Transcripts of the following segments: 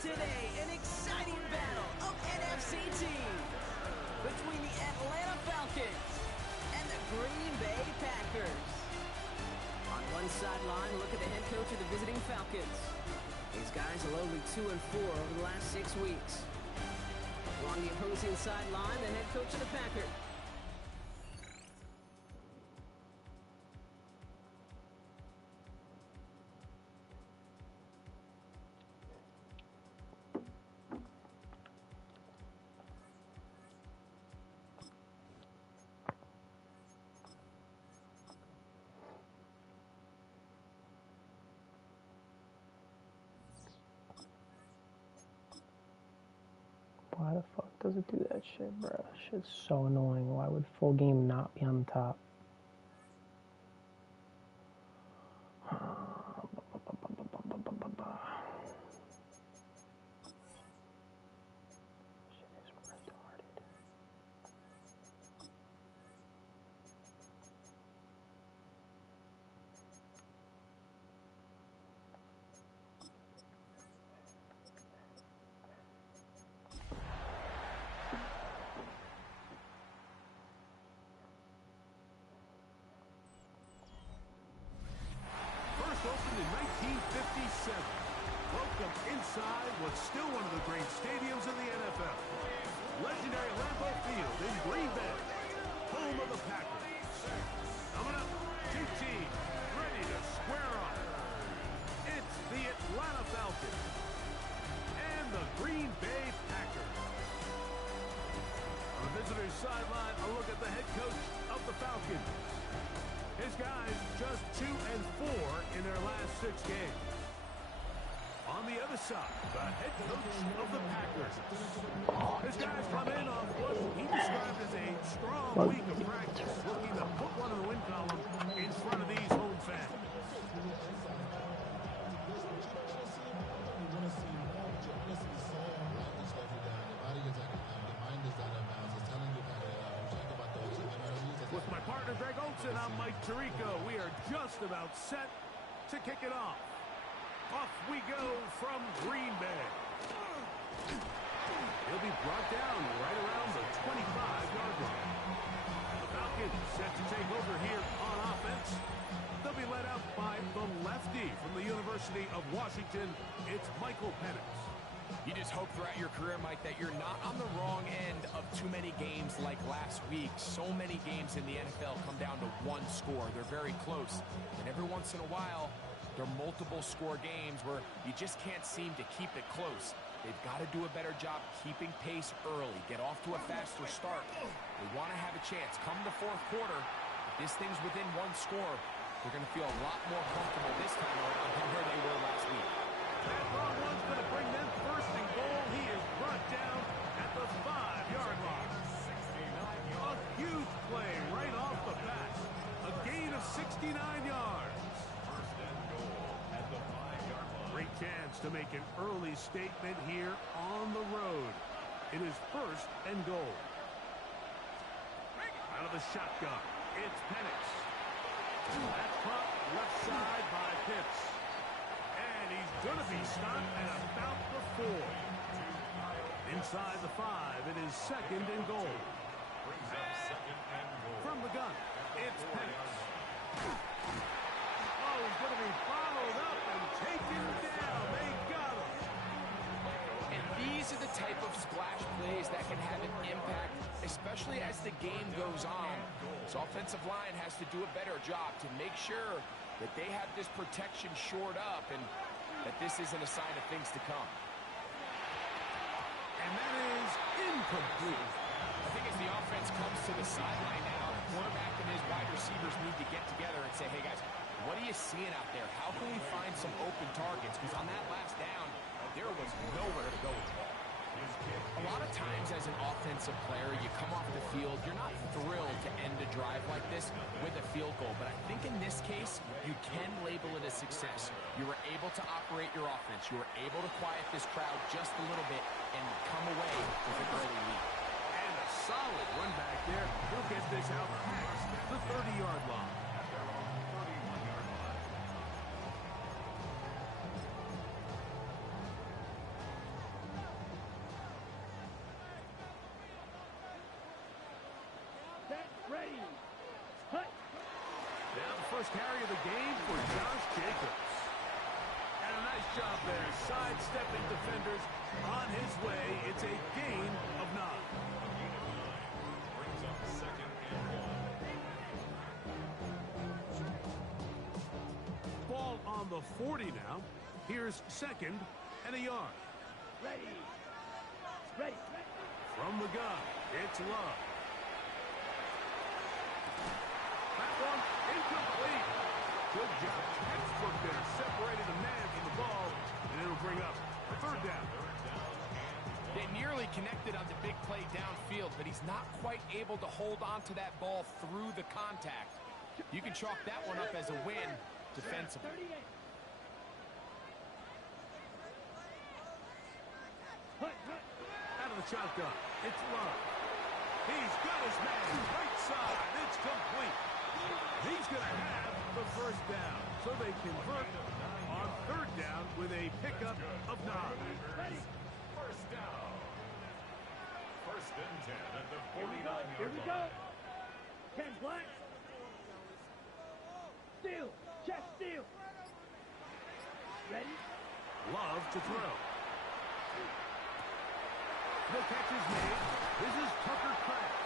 Today, an exciting battle of NFC teams between the Atlanta Falcons and the Green Bay Packers. On one sideline, look at the head coach of the visiting Falcons. These guys are only 2-4 over the last 6 weeks. Along the opposing sideline, the head coach of the Packers. Why the fuck does it do that shit, bro? Shit's so annoying. Why would full game not be on the top? Opened in 1957. Welcome inside what's still one of the great stadiums in the NFL. Legendary Lambeau Field in Green Bay, home of the Packers. Coming up, two teams ready to square off. It's the Atlanta Falcons and the Green Bay Packers. On the visitor's sideline, a look at the head coach of the Falcons. His guys just 2-4 in their last 6 games. On the other side, the head coach of the Packers. His guys come in off what he described as a strong week of practice, looking to put one in the win column in front of these home fans. With my partner Greg Olsen, I'm Mike Tirico. We are just about set to kick it off. Off we go from Green Bay. He'll be brought down right around the 25-yard line. The Falcons set to take over here on offense. They'll be led out by the lefty from the University of Washington. It's Michael Penix. You just hope throughout your career, Mike, that you're not on the wrong end of too many games like last week. So many games in the NFL come down to one score. They're very close. And every once in a while, there are multiple score games where you just can't seem to keep it close. They've got to do a better job keeping pace early, get off to a faster start. They want to have a chance. Come the fourth quarter, if this thing's within one score, they're going to feel a lot more comfortable this time around than where they were last week. That long one's going to bring them first and goal. He is brought down at the 5-yard line. A huge play right off the bat. A gain of 69 yards. Great chance to make an early statement here on the road. It is first and goal. Out of the shotgun, it's Penix. That's caught left side by Pitts. And he's going to be stopped at about the 4. Inside the 5, it is second and goal. From the gun, it's Penix. Oh, he's going to be followed up and taken down. They got him. And these are the type of splash plays that can have an impact, especially as the game goes on. So offensive line has to do a better job to make sure that they have this protection shored up and that this isn't a sign of things to come. And that is incomplete. I think as the offense comes to the sideline now, the quarterback and his wide receivers need to get together and say, hey guys, what are you seeing out there? How can we find some open targets? Because on that last down, there was nowhere to go with the ball. A lot of times as an offensive player, you come off the field, you're not thrilled to end a drive like this with a field goal. But I think in this case, you can label it a success. You were able to operate your offense. You were able to quiet this crowd just a little bit and come away with an early lead. And a solid run back there. He'll get this out past the 30-yard line. first carry of the game for Josh Jacobs. And a nice job there, sidestepping defenders on his way. It's a gain of 9. Brings up 2nd and 1. Ball on the 40 now. Here's 2nd and a yard. Ready. From the gun, it's Love. That one incomplete. Good job. Textbook there. Separated the man from the ball, and it'll bring up a 3rd down. They nearly connected on the big play downfield, but he's not quite able to hold on to that ball through the contact. You can chalk that one up as a win defensively. Out of the shotgun, it's Love. He's got his man right side. It's complete. He's going to have the 1st down, so they convert on 3rd down with a pickup of 9. 1st down. 1st and 10 at the 49-yard line. Here we go. 10 black. Steal. Check steal. Ready? Love to throw. The catch is made. This is Tucker Kraft.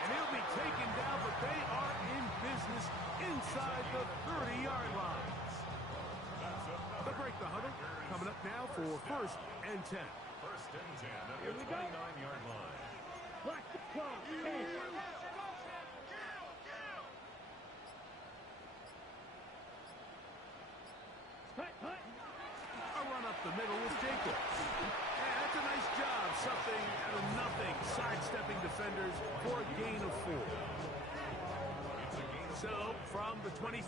And he'll be taken down, but they are in business inside the 30-yard lines. They'll break the huddle. Coming up now for 1st and 10. 1st and 10 at the 29-yard line. Black to 12. 10. Hut. A run up the middle with Jacobs. And that's a nice job. Something out of nothing. Sidestepping defenders for a gain of 4. So, from the 25,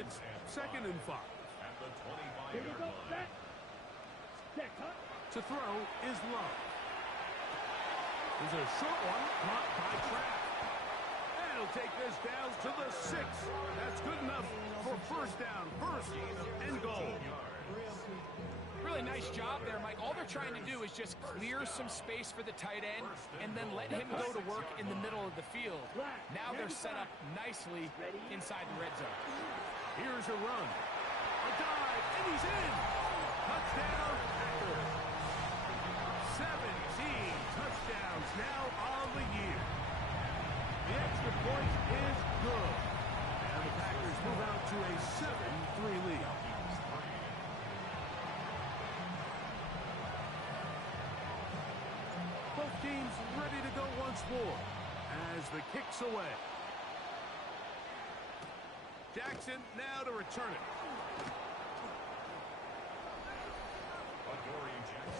it's 2nd and 5. At the 25-yard Here we go. line. Set. Check. Hut. To throw is Love. There's a short one caught by Kraft. And he'll take this down to the 6. That's good enough for 1st down. 1st and goal. Really nice job there, Mike. All they're trying to do is just clear some space for the tight end and then let him go to work in the middle of the field. Now they're set up nicely inside the red zone. Here's a run. A dive, and he's in. Touchdown, Packers. 17 touchdowns now on the year. The extra point is good. And the Packers move out to a 7-3 lead. Both teams ready to go once more as the kick's away. Jackson now to return it.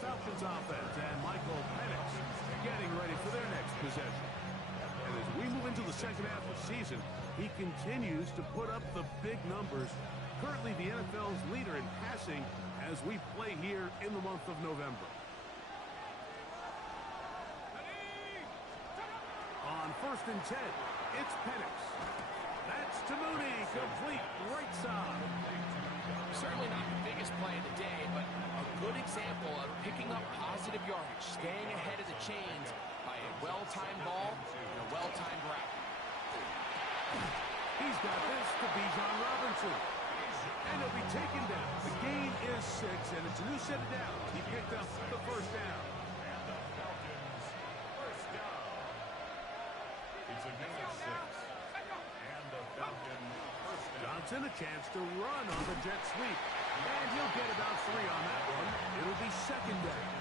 Falcons offense and Michael Penix getting ready for their next possession. And as we move into the 2nd half of the season, he continues to put up the big numbers. Currently the NFL's leader in passing as we play here in the month of November. On 1st and 10, it's Penix. That's to Mooney, complete right side. Certainly not the biggest play of the day, but a good example of picking up positive yardage, staying ahead of the chains by a well-timed ball and a well-timed route. He's got this to Bijan Robinson. And he'll be taken down. The gain is 6, and it's a new set of downs. He picked up the 1st down. And the Falcons, 1st down. It's a gain of 6. And the Falcons, 1st down. Johnson a chance to run on the jet sweep. And he'll get about 3 on that one. It'll be 2nd down.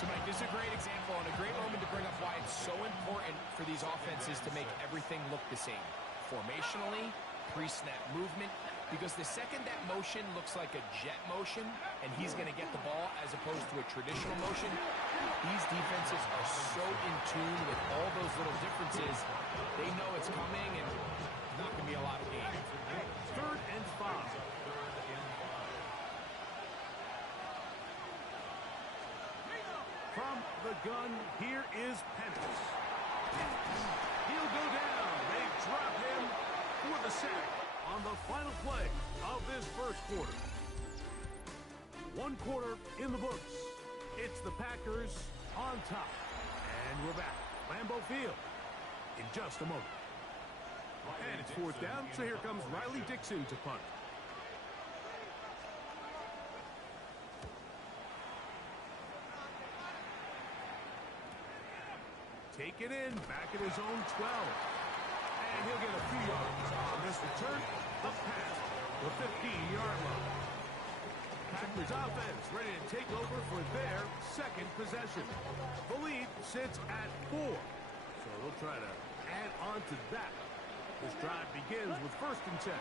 So, Mike, this is a great example and a great moment to bring up why it's so important for these offenses to make everything look the same. Formationally, pre-snap movement, because the second that motion looks like a jet motion and he's going to get the ball as opposed to a traditional motion, these defenses are so in tune with all those little differences. They know it's coming and not going to be a lot of gain. 3rd and 5. From the gun, here is Penix. He'll go down. They drop him for the sack on the final play of this 1st quarter. 1 quarter in the books. It's the Packers on top. And we're back. Lambeau Field in just a moment. And It's fourth down, so here comes Riley Dixon to punt. Take it in, back at his own 12. And he'll get a few yards on this return, up past the 15-yard line. Packers offense ready to take over for their second possession. The lead sits at 4, so they'll try to add on to that. This drive begins with 1st and 10.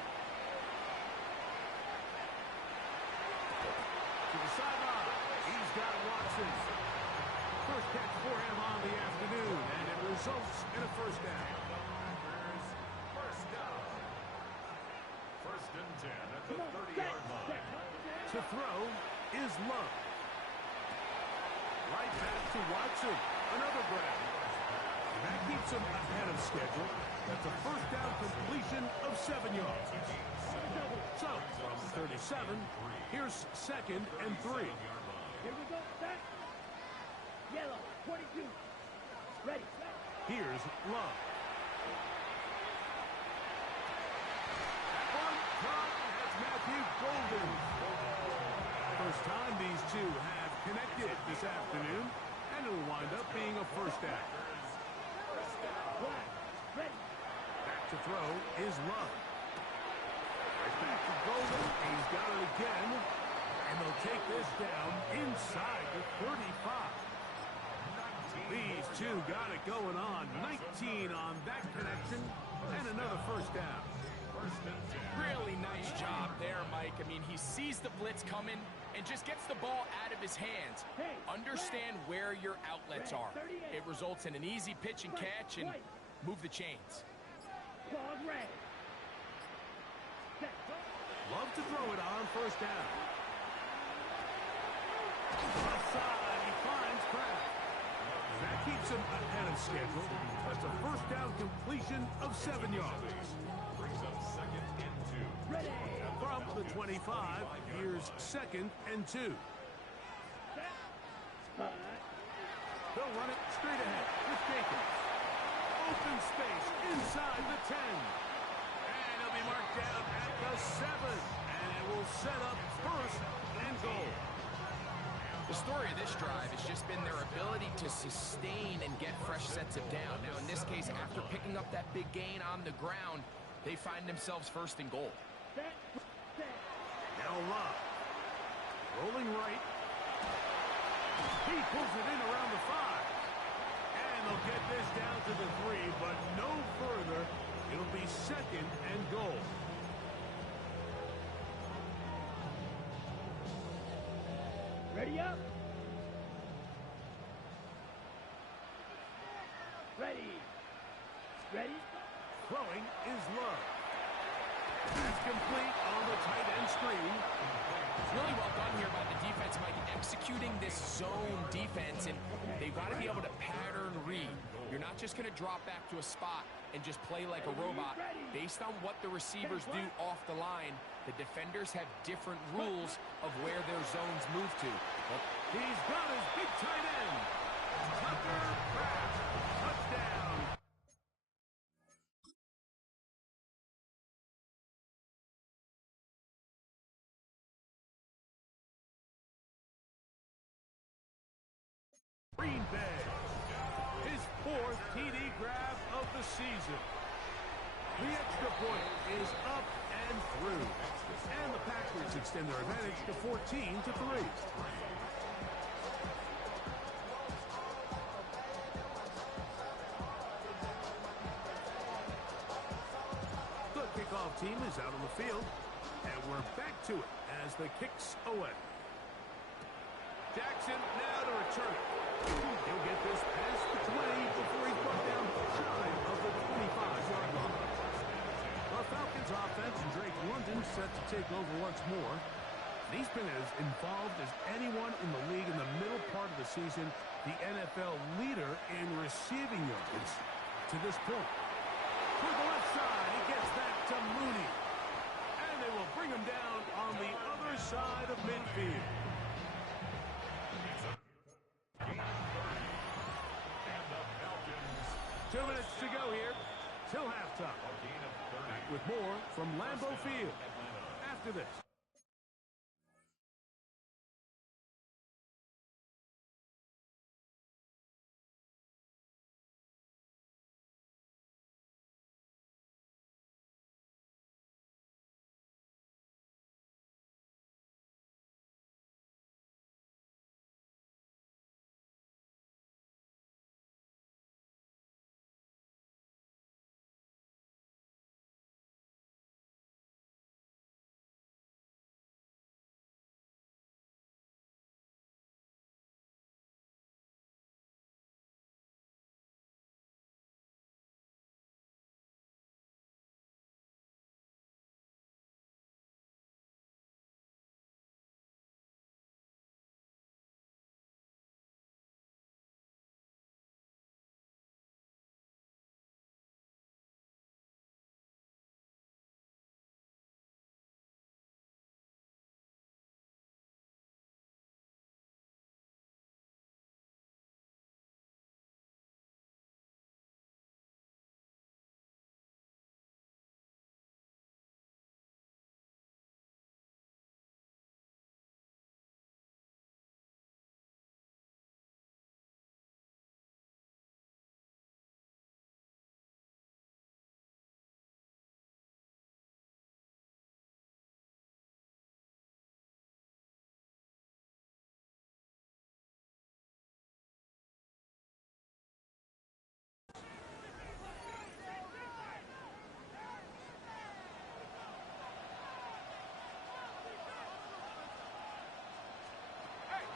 To the sideline, he's got Watson. First catch for him on the afternoon, and it results in a first down. First down. 1st and 10 at the 30-yard line. To throw is Love. Right back to Watson. Another grab. That keeps him ahead of schedule. That's a first down completion of 7 yards. So, from 37, here's 2nd and 3. Here we go, set. Yellow, 22. Ready. Here's Love. That one caught has Matthew Golden. First time these two have connected this afternoon, and it'll wind up being a first down. Ready. Back to throw is Love. Right back to Golden. He's got it again, and they'll take this down inside the 35. These two got it going on. 19 on that connection, and another first down. Really nice job there, Mike. I mean, he sees the blitz coming and just gets the ball out of his hands. Understand where your outlets are. It results in an easy pitch and catch and move the chains. Claws red. Set. Love to throw it on first down. Offside, he finds Kraft. That keeps him ahead of schedule. That's a first down completion of 7 yards. Brings up 2nd and 2. Ready. From the 25, here's 2nd and 2. Set. Hut. They'll run it straight ahead with Jacobs. Open space inside the 10. And he'll be marked down at the 7. And it will set up 1st and goal. The story of this drive has just been their ability to sustain and get fresh sets of down. Now, in this case, after picking up that big gain on the ground, they find themselves 1st and goal. Set. Set. Now Love. Rolling right. He pulls it in around the 5. And they'll get this down to the 3, but no further. It'll be 2nd and goal. Ready up. Ready. Ready. Throwing is Love. That's complete on the tight end screen. Really well done here by the defense, Mike, executing this zone defense, and they've got to be able to pattern read. You're not just going to drop back to a spot and just play like a robot. Based on what the receivers do off the line, the defenders have different rules of where their zones move to. But he's got his big tight end. Tucker Kraft. Touchdown. Green Bay. His 4th TD grab of the season. The extra point is up and through. And the Packers extend their advantage to 14-3. The kickoff team is out on the field. And we're back to it as the kicks away. Jackson now to return it. He'll get this past the 20 before he's brought down shy of the 25-yard line. The Falcons offense and Drake London set to take over once more. And he's been as involved as anyone in the league in the middle part of the season, the NFL leader in receiving yards to this point. To the left side, he gets that to Mooney. And they will bring him down on the other side of midfield. 2 minutes to go here till halftime. A gain of 30. with more from Lambeau Field after this.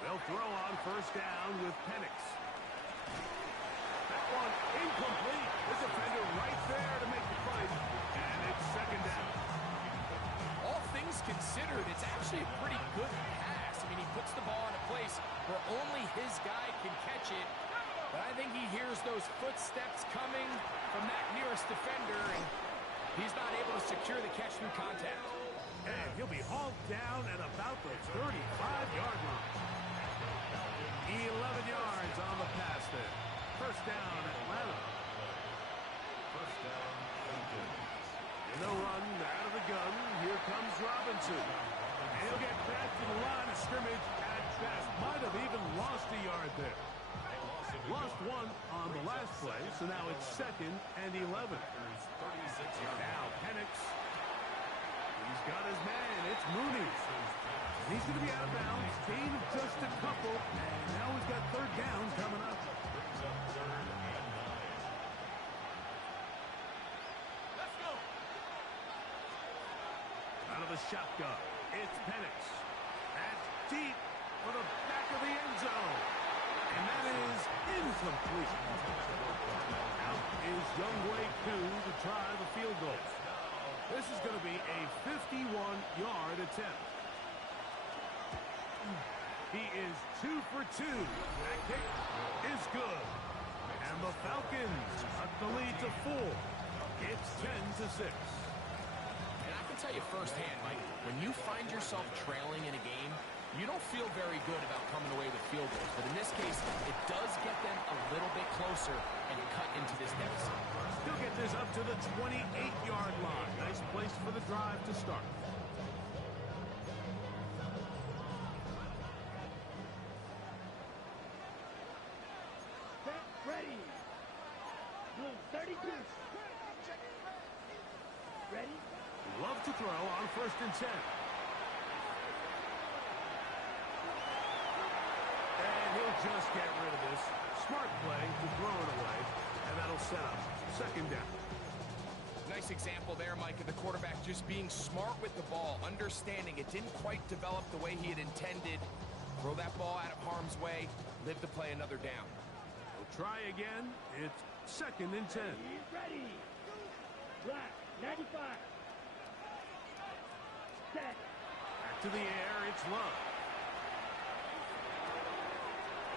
They'll throw on first down with Penix. That one incomplete. The defender right there to make the play. And it's second down. All things considered, it's actually a pretty good pass. I mean, he puts the ball in a place where only his guy can catch it. But I think he hears those footsteps coming from that nearest defender, and he's not able to secure the catch through contact. And he'll be hauled down at about the 35-yard line. 11 yards on the pass there. First down, Atlanta. First down, Lincoln. In the run, out of the gun, here comes Robinson. And he'll get back to the line of scrimmage at best. Might have even lost a yard there. Lost one on the last play, so now it's second and 11. Now Penix. He's got his man. It's Mooney. He's going to be out of bounds. Gain of just a couple. And now we've got third down coming up. Let's go. Out of the shotgun. It's Penix. That's deep for the back of the end zone. And that is incomplete. Out is Younghoe Koo to try the field goal. This is going to be a 51-yard attempt. He is 2 for 2. That kick is good. And the Falcons cut the lead to 4. It's 10-6. And I can tell you firsthand, Mike, when you find yourself trailing in a game, you don't feel very good about coming away with field goals. But in this case, it does get them a little bit closer and cut into this deficit. He'll get this up to the 28-yard line. Nice place for the drive to start. Set, ready. Blue 32. Ready? Love to throw on first and 10. And he'll just get rid of this. Smart play to throw it away. And that'll set up second down. Nice example there, Mike, of the quarterback just being smart with the ball, understanding it didn't quite develop the way he had intended. Throw that ball out of harm's way, live to play another down. We'll try again. It's second and 10. He's ready. Black 95. Set. Back to the air. It's Love.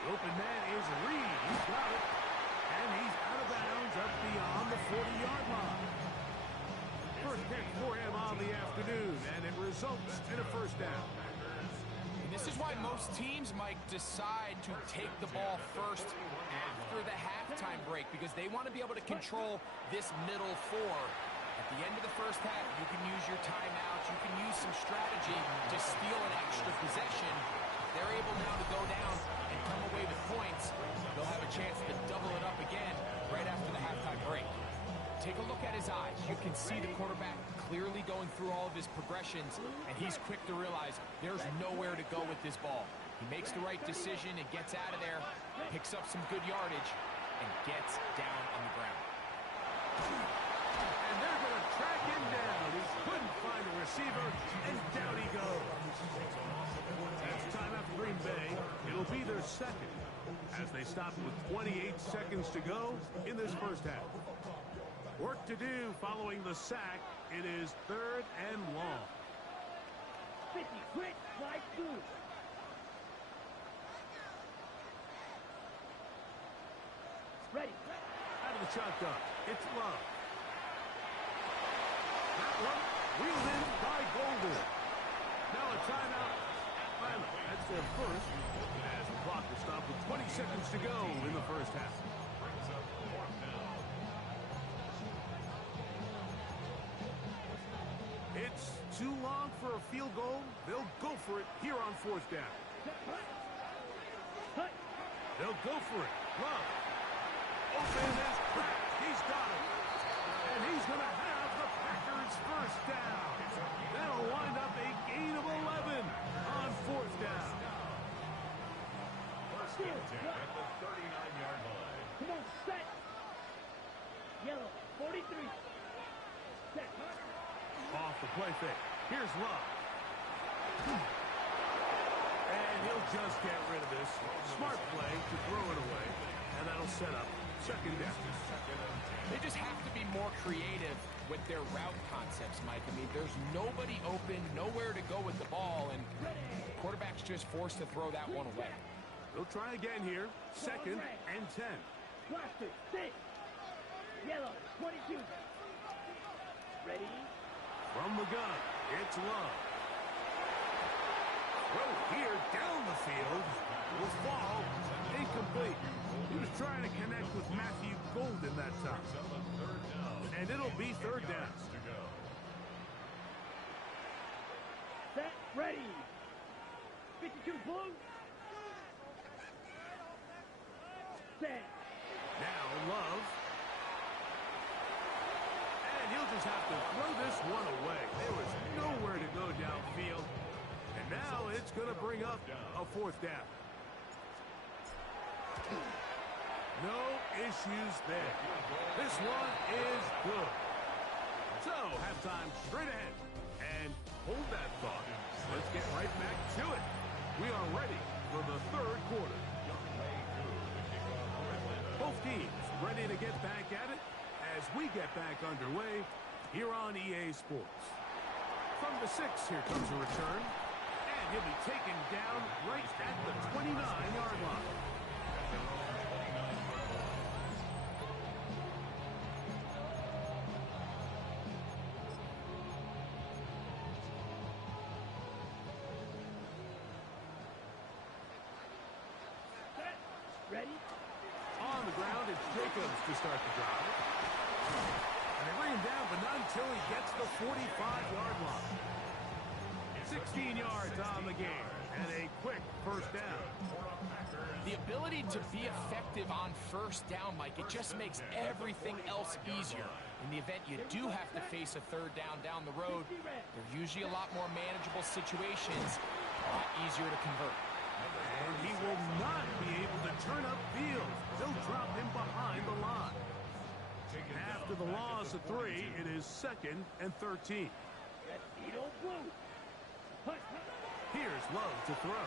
The open man is Reed. He's got it. And he's out of bounds up beyond the 40-yard line. First catch for him on the afternoon, and it results in a first down. And this is why most teams, Mike, decide to take the ball first after the halftime break, because they want to be able to control this middle four. At the end of the first half, You can use your timeouts. You can use some strategy to steal an extra possession. If they're able now to go down and come away with points, they'll have a chance to double it up again right after the halftime break. Take a look at his eyes. You can see the quarterback clearly going through all of his progressions, and he's quick to realize there's nowhere to go with this ball. He makes the right decision and gets out of there, picks up some good yardage, and gets down on the ground. And they're going to track him down. He couldn't find a receiver, and down he goes. That's timeout for Green Bay. It'll be their second as they stop with 28 seconds to go in this first half. Work to do following the sack. It is 3rd and long. 50, quick, slide through. Ready. Out of the shotgun. It's Love. That one wheeled in by Golden. Now a timeout. Finally, that's their first. As the clock is stopped with 20 seconds to go in the first half. It's too long for a field goal. They'll go for it here on 4th down. They'll go for it. Love. Open is cracked. He's got it. And he's going to have the Packers first down. That'll wind up a gain of 11 on 4th down. First and 10 at the 39-yard line. Come on, set. Yellow, 43. Set. Off the play fake. Here's Love. And he'll just get rid of this. Smart play to throw it away. And that'll set up 2nd down. They just have to be more creative with their route concepts, Mike. I mean, there's nobody open, nowhere to go with the ball, and quarterback's just forced to throw that one away. They'll try again here. 2nd and 10. Blaster, 6. Yellow, 22. Ready. From the gun, it's Love. Throw here down the field. Will fall. Incomplete. He was trying to connect with Matthew Golden that time. And it'll be 3rd down. Set, ready. 52 blue. Set. Now Love. And he'll just have to throw this one away. There was nowhere to go downfield. And now it's going to bring up a 4th down. No issues there. This one is good. So, halftime straight ahead. And hold that thought. Let's get right back to it. We are ready for the 3rd quarter. Both teams ready to get back at it as we get back underway here on EA Sports. From the 6, here comes a return. And he'll be taken down right at the 29-yard line. Ready. On the ground, it's Jacobs to start the drive. And they bring him down, but not until he gets the 45-yard line. 16 yards on the game, and a quick first down. The ability to be effective on first down, Mike, it just makes everything else easier. In the event you do have to face a 3rd down the road, they're usually a lot more manageable situations, a lot easier to convert. And he will not be able to turn up field. They'll drop him behind the line. After the loss of 3, it is 2nd and 13. That's Edo Blue. Hut. Here's Love to throw.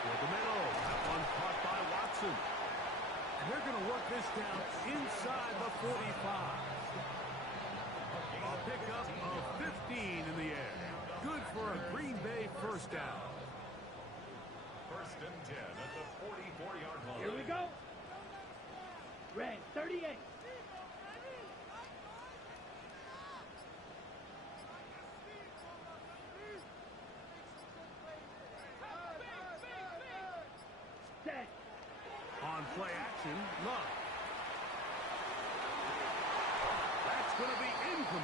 For the middle. That one caught by Watson. And they're going to work this down inside the 45. A pickup of 15 in the air. Good for a Green Bay first down. First and 10 at the 44-yard line. Here we go. Red, 38. Set. On play action, Love. That's going to be incomplete.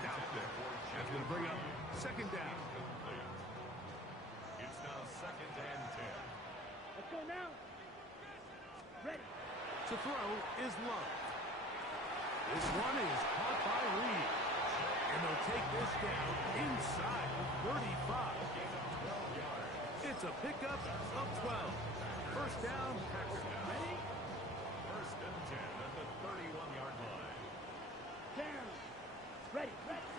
stout there. That's going to bring up second down. It's now 2nd and 10. Let's go now. Ready. To throw is Love. This one is caught by Reed. And they'll take this down inside the 35. It's a pickup of 12. First down, Packers. Ready. 1st and 10 at the 31-yard line. Down. Ready. Ready.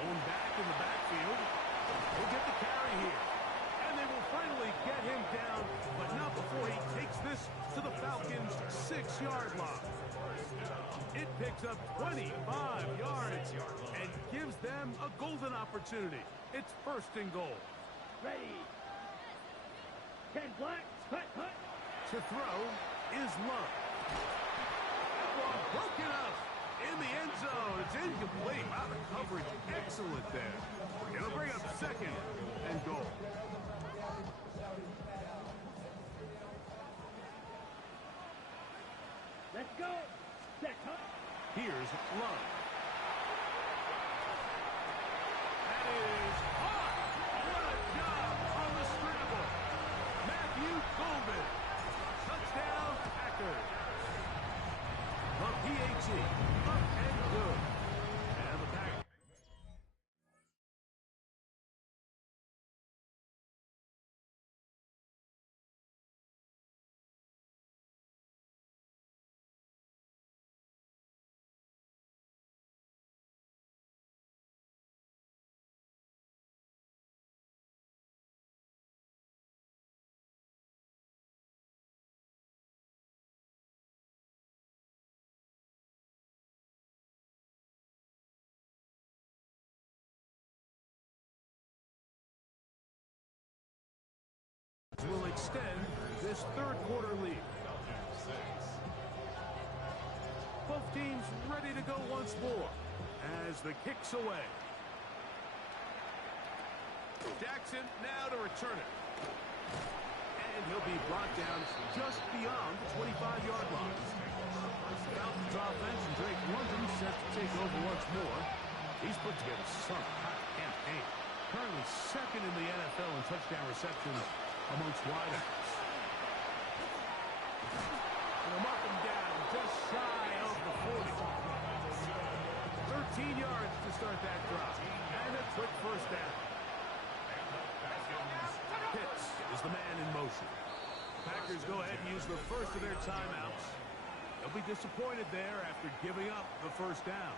Going back in the backfield. He'll get the carry here. And they will finally get him down, but not before he takes this to the Falcons' 6-yard line. It picks up 25 yards and gives them a golden opportunity. It's 1st and goal. Ready. 10 black. Hut, hut. To throw is Love. Ball broken up in the end zone. It's incomplete. Wow, the coverage excellent there. It'll bring up 2nd and goal. Let's go. Set, hut. Here's Love. That is hot. What a job on the scramble. Matthew Golden. Touchdown, Packers. The PAT, up and good. And the Packers. Will extend this 3rd quarter lead. Both teams ready to go once more as the kick's away. Jackson now to return it. And he'll be brought down just beyond the 25-yard line. Falcons offense and Drake London set to take over once more. He's put together some kind of campaign. Currently 2nd in the NFL in touchdown receptions amongst wideouts. And they'll mark him down just shy of the 40. 13 yards to start that drive. And a quick first down. Pitts is the man in motion. Packers go ahead and use the first of their timeouts. They'll be disappointed there after giving up the first down.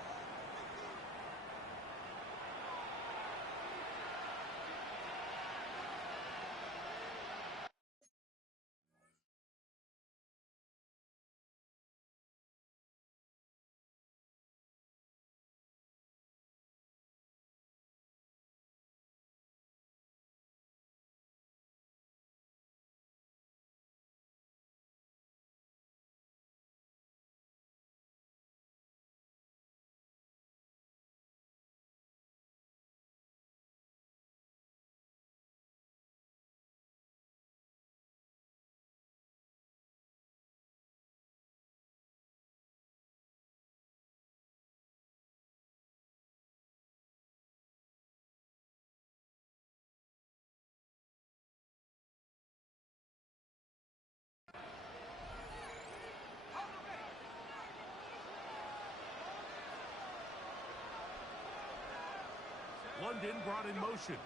London brought in motion.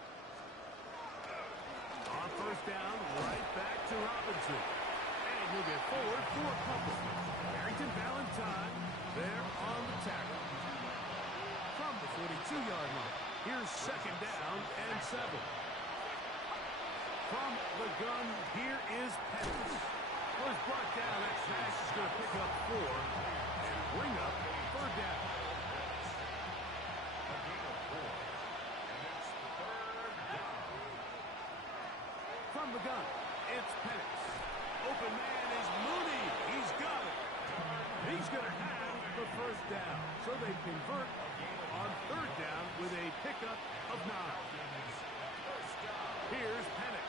On first down, right back to Robinson. And he'll get forward for a couple. Barrington Valentine there on the tackle. From the 42-yard line, here's 2nd down and 7. From the gun, here is Pettis. Was brought down. That pass is going to pick up 4 and bring up 3rd down. From the gun, it's Penix. Open man is Mooney. He's got it. He's going to have the first down. So they convert on 3rd down with a pickup of 9. Here's Penix.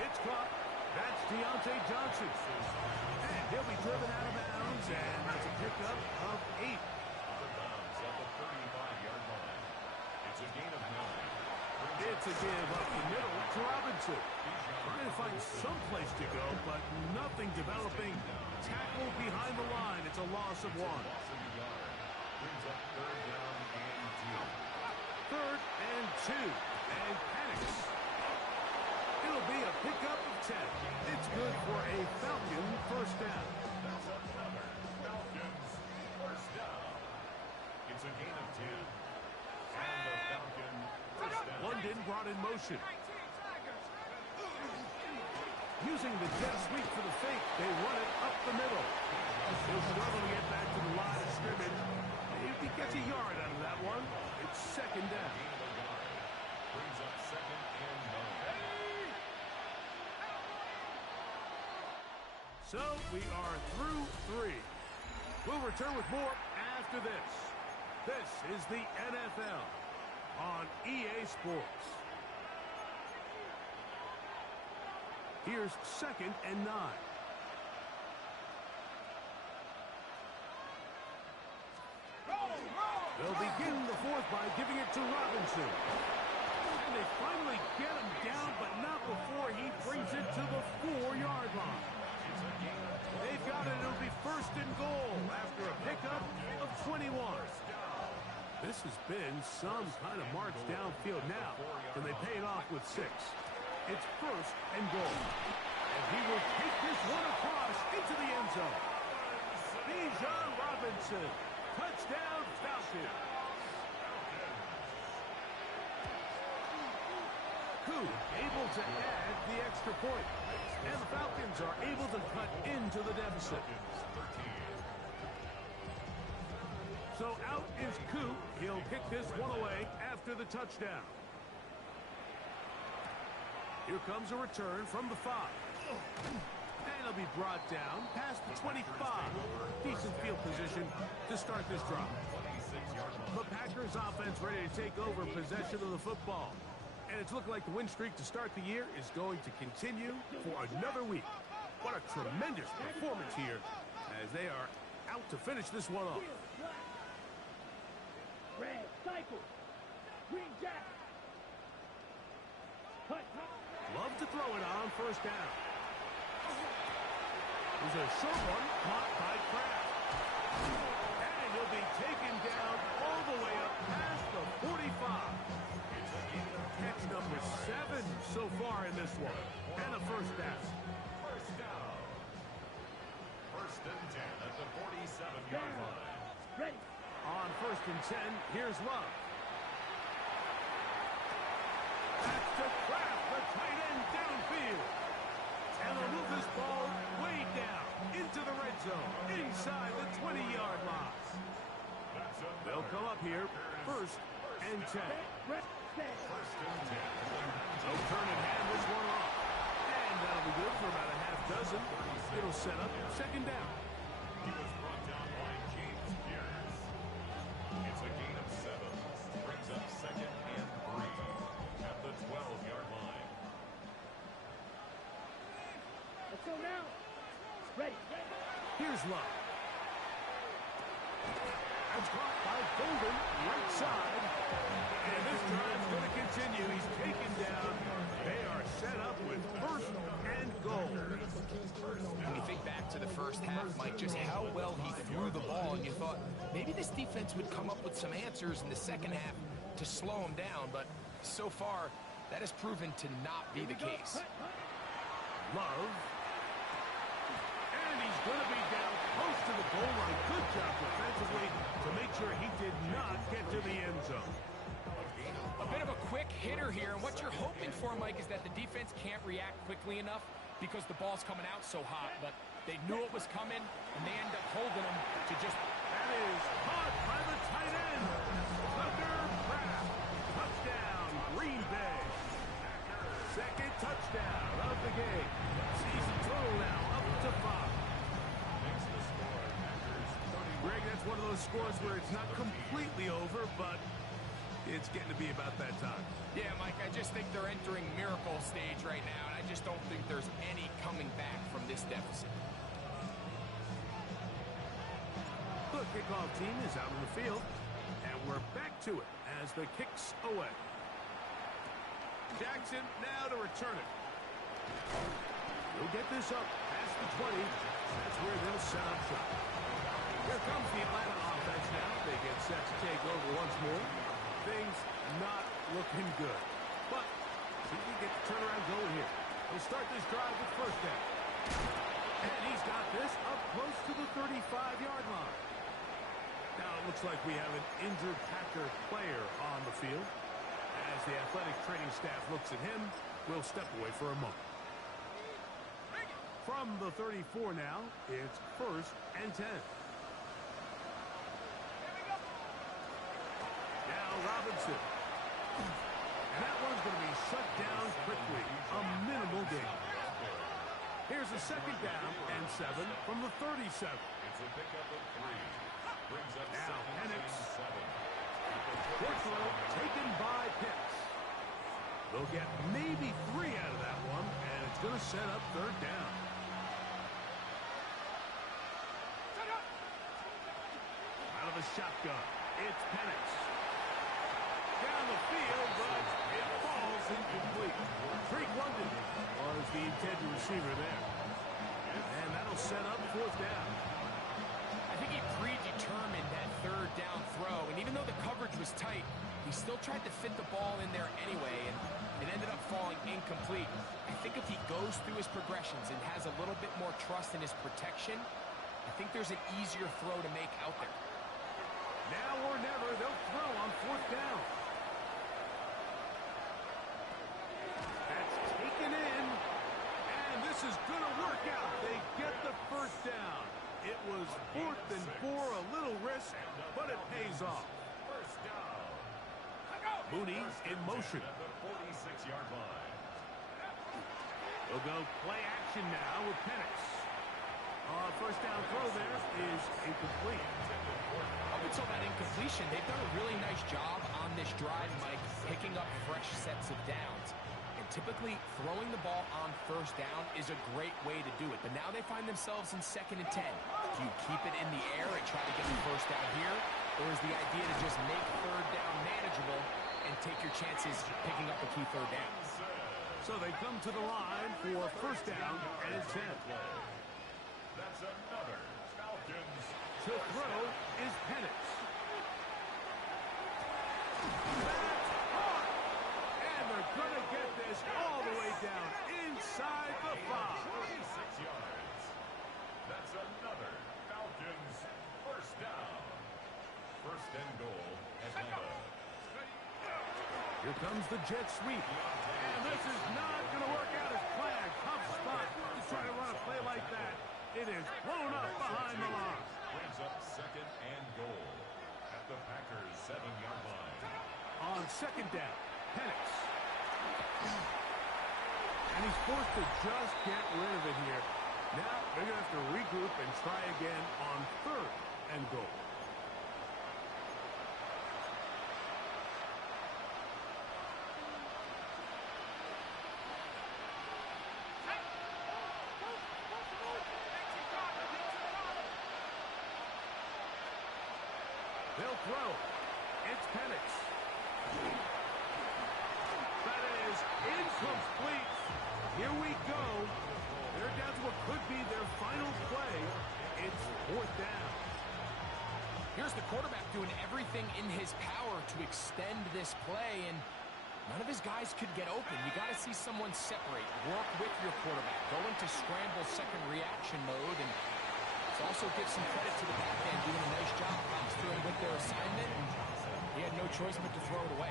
It's caught. That's Deontay Johnson. And he'll be driven out of bounds and that's a pickup of 8. Out of bounds at the 35-yard line. It's a gain of 9. It's a give up the middle to Robinson. Trying to find some place to go, but nothing developing. Tackle behind the line. It's a loss of 1. Loss of a yard. Brings up 3rd down and 2. 3rd and 2. And panics. It'll be a pickup of 10. It's good for a Falcon first down. That's another Falcons first down. It's a gain of 10. And the Falcon first down. London brought in motion. Using the jet sweep for the fake, they run it up the middle. He'll struggle to get back to the line of scrimmage. If he gets a yard out of that one, it's 2nd down. Gain of a yard. Brings up 2nd and 9. So we are through 3. We'll return with more after this. This is the NFL on EA Sports. Here's 2nd and 9. They'll begin the 4th by giving it to Robinson. And they finally get him down, but not before he brings it to the 4-yard line. They've got it. It'll be 1st and goal after a pickup of 21. This has been some kind of march downfield now, and they pay it off with 6. It's 1st and goal. And he will take this one across into the end zone. Bijan Robinson. Touchdown, Falcons. Koo able to add the extra point. And the Falcons are able to cut into the deficit. So out is Koo. He'll kick this one away after the touchdown. Here comes a return from the 5. And he'll be brought down past the 25. Decent field position to start this drive. The Packers offense ready to take over possession of the football. And it's looking like the win streak to start the year is going to continue for another week. What a tremendous performance here as they are out to finish this one off. Red, cycle. Green jack. Cut. Love to throw it on 1st down. There's a short one caught by Kraft. And he'll be taken down all the way up past the 45. Catch number 7 so far in this one. And a 1st down. First down. 1st and 10 at the 47-yard line. Ready. On 1st and 10, here's Love. Back to Kraft, the tight end downfield. And they'll move this ball way down into the red zone, inside the 20-yard line. They'll come up here, 1st and 10. First and 10. They'll turn and hand this one off. And that'll be good for about a half dozen. It'll set up 2nd down. He was brought down by James Pierce. It's a gain of 7. Brings up 2nd and 3 at the 12-yard line. Let's go now. Ready. Here's Love. That's caught by Golden, right side. And this drive's going to continue. He's taken down. They are set up with 1st and goal. When you think back to the first half, Mike, just how well he threw the ball, and you thought maybe this defense would come up with some answers in the 2nd half to slow him down, but so far, that has proven to not be the case. Love. And he's going to be down close to the goal line. Good job defensively to make sure he did not get to the end zone. A bit of a quick hitter here, and what you're hoping for, Mike, is that the defense can't react quickly enough because the ball's coming out so hot, but they knew it was coming, and they end up holding them to just... That is caught by the tight end. Tucker Kraft. Touchdown, Green Bay. 2nd touchdown of the game. Season total now up to 5. Makes the score. Packers 31. Greg, that's one of those scores where it's not completely over, but it's getting to be about that time. Yeah, Mike, I just think they're entering miracle stage right now, and I just don't think there's any coming back from this deficit. kickoff team is out on the field, and we're back to it as the kick's away. Jackson now to return it. He'll get this up past the 20. That's where they'll set up shop. Here comes the Atlanta offense now. They get set to take over once more. Things not looking good. But see if we get the turnaround going here. We'll start this drive with first down. And he's got this up close to the 35-yard line. Now it looks like we have an injured Packer player on the field. As the athletic training staff looks at him, we'll step away for a moment. From the 34 now, it's 1st and 10. Now Robinson. And that one's going to be shut down quickly. A minimal gain. Here's a 2nd down and 7 from the 37. It's a pickup of 3. Brings up Now Penix. 7. Quick throw taken by Pitts. They'll get maybe 3 out of that one, and it's going to set up 3rd down. Out of the shotgun, it's Penix. Down the field, but it falls incomplete. Drake London was the intended receiver there. And that'll set up 4th down. I think he predetermined that 3rd down throw, and even though the coverage was tight, he still tried to fit the ball in there anyway, and it ended up falling incomplete. I think if he goes through his progressions and has a little bit more trust in his protection, I think there's an easier throw to make out there. Now or never, they'll throw on 4th down. That's taken in, and this is going to work out. They get the 1st down. It was 4th and 4, a little risk, but it pays off. First down. Mooney in motion. At the 46-yard line. They'll go play action now with Penix. 1st down throw there is incomplete. Up until that incompletion, they've done a really nice job on this drive, Mike, picking up fresh sets of downs. And typically, throwing the ball on 1st down is a great way to do it. But now they find themselves in 2nd and 10. Do you keep it in the air and try to get the 1st down here? Or is the idea to just make 3rd down manageable and take your chances picking up a key 3rd down? So they come to the line for 1st down and 10. That's another Falcons. To throw is Penix. That's caught! And they're going to get this all the way down inside the 5. 46 yards. That's another Falcons 1st down. 1st and goal, Atlanta. Here comes the jet sweep. And this is not going to work out as planned. Tough spot to try to run a play like that. It is blown up behind the line. Brings up 2nd and goal at the Packers 7-yard line. On 2nd down, Penix. And he's forced to just get rid of it here. Now they're going to have to regroup and try again on 3rd and goal. They'll throw. It's Penix. That is incomplete. Here we go. They're down to what could be their final play. It's 4th down. Here's the quarterback doing everything in his power to extend this play, and none of his guys could get open. You got to see someone separate, work with your quarterback, go into scramble 2nd reaction mode, and also give some credit to the back end doing a nice job doing with their assignment. He had no choice but to throw it away.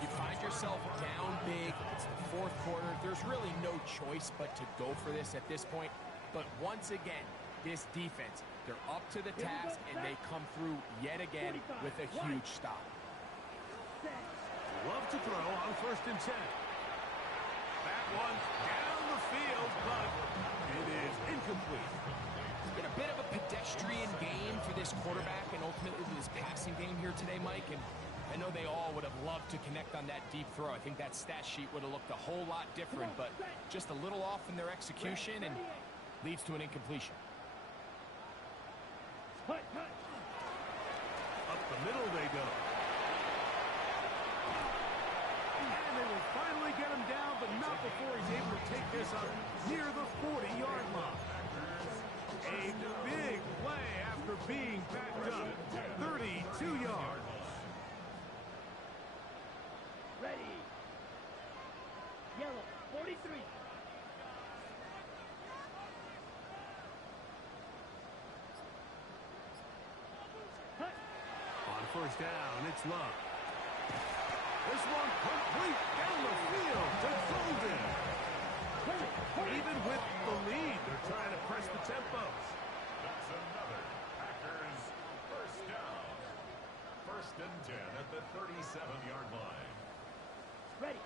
You find yourself down big. It's the 4th quarter. There's really no choice but to go for this at this point. But once again, this defense, they're up to the task, and they come through yet again with a huge stop. Love to throw on 1st and 10. That one down the field, but it is incomplete. It's been a bit of a pedestrian game for this quarterback and ultimately this passing game here today, Mike. And I know they all would have loved to connect on that deep throw. I think that stat sheet would have looked a whole lot different, but just a little off in their execution and leads to an incompletion. up near the 40-yard line. A big play after being backed up. 32 yards. Ready. Yellow, 43. Cut. On first down, it's Love. This one complete down the field to Golden. Even with the lead, they're trying to press the tempo. That's another Packers first down. First and 10 at the 37-yard line. Ready.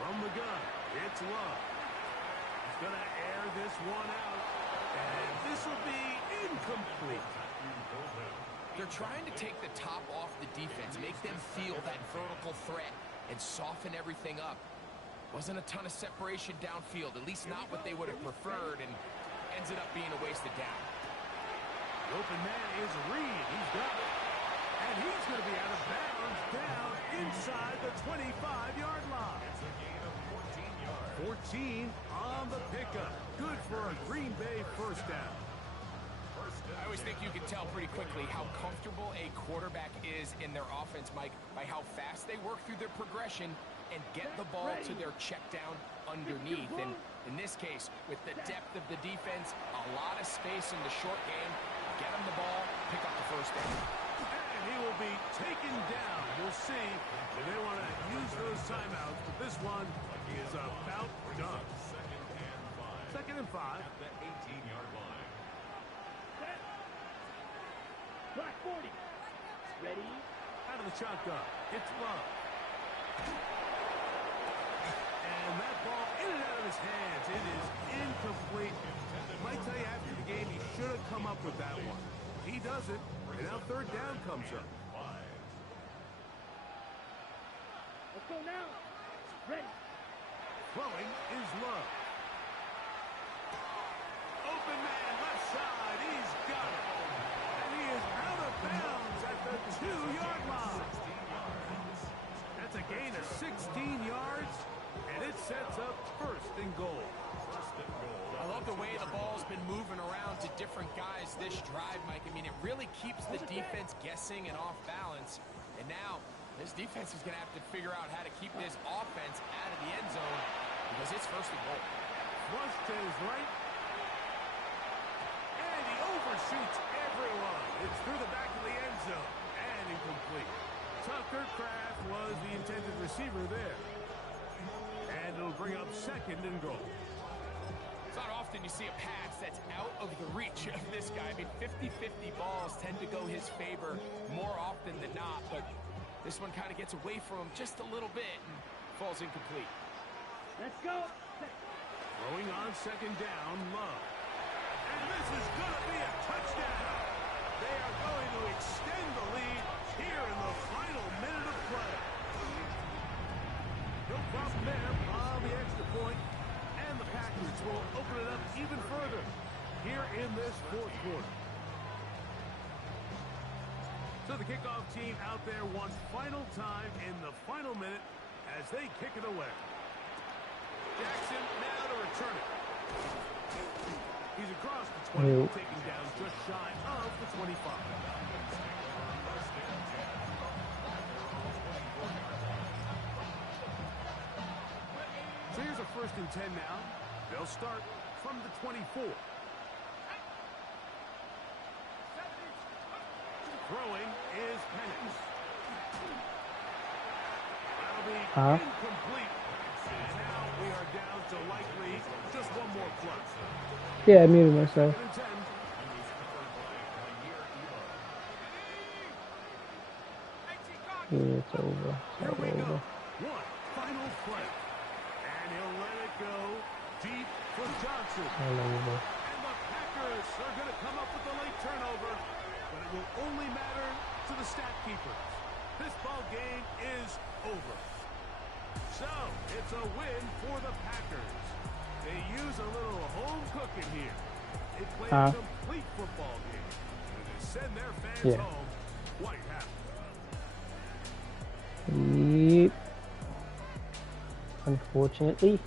From the gun, it's Love. He's going to air this one out, and this will be incomplete. They're trying to take the top off the defense, make them feel that vertical threat, and soften everything up. Wasn't a ton of separation downfield, at least not what they would have preferred, and ended up being a wasted down. The open man is Reed. He's got it. And he's going to be out of bounds down inside the 25-yard line. It's a gain of 14 yards. 14 on the pickup. Good for a Green Bay first down. I always think you can tell pretty quickly how comfortable a quarterback is in their offense, Mike, by how fast they work through their progression and get the ball to their check down underneath. And in this case, with the depth of the defense, a lot of space in the short game, get them the ball, pick up the first down. And he will be taken down. We'll see if they want to use those timeouts, but this one is about done. Second and 5. At the 18-yard line. Black 40. Ready. Out of the shotgun, it's Love. And that ball in and out of his hands. It is incomplete. Might tell you after the game he should have come up with that one. He doesn't, and now third down comes up. Let's go now. Ready. Throwing is Love. Open man, left side, he's got it. And he is out of bounds at the 2-yard line. That's a gain of 16 yards, and it sets up first and goal. I love the way the ball's been moving around to different guys this drive, Mike. I mean, it really keeps the defense guessing and off balance. And now, this defense is going to have to figure out how to keep this offense out of the end zone because it's first and goal. Flush to his right. And he overshoots everyone. It's through the back of the end zone. And incomplete. Tucker Kraft was the intended receiver there. And it'll bring up second and goal. It's not often you see a pass that's out of the reach of this guy. I mean, 50-50 balls tend to go his favor more often than not, but this one kind of gets away from him just a little bit and falls incomplete. Let's go. Throwing on second down, Love. And this is going to be a touchdown. They are going to extend the lead here in the final minute of play. No problem there on the extra point. And the Packers will open it up even further here in this fourth quarter. So the kickoff team out there one final time in the final minute as they kick it away. Jackson now to return it. He's across the 20, taking down just shy of the 25. So here's a first and 10 now. They'll start from the 24. Throwing is Penix. That'll be incomplete. And now we are down to likely just one more play. Yeah, I muted myself. Yeah, it's over. It's all over. One final play. And he'll let it go deep for Johnson. All over. And the Packers are going to come up with a late turnover, but it will only matter to the stat keepers. This ball game is over. So, it's a win for the Packers. They use a little home cooking here. They play a complete football game. And they send their fans home quite happy. Yep. Unfortunately,